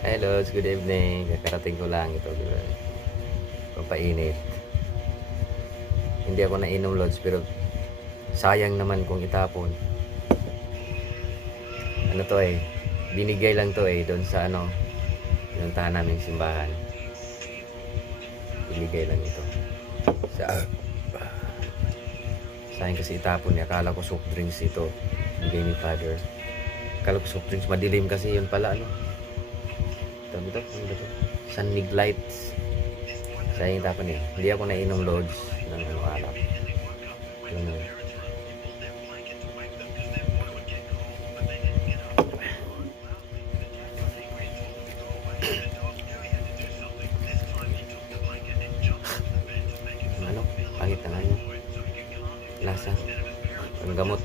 Hello, good evening. Kakarating ko lang ito. Pampainit. Hindi ako nainom lods pero sayang naman kung itapon. Ano to eh. Binigay lang to eh doon sa ano. Pinuntahan namin simbahan. Binigay lang ito. Sayang kasi itapon niya. Akala ko soft drinks ito. Bigay ni Father. Akala ko soft drinks. Madilim kasi yun pala ano. Ano ba to? Sunmig lights. Sayang tapon eh. Hindi ako nainom loads ng ano alak. Yun. Ano? Pangit na ano. Lasa. Ang gamot.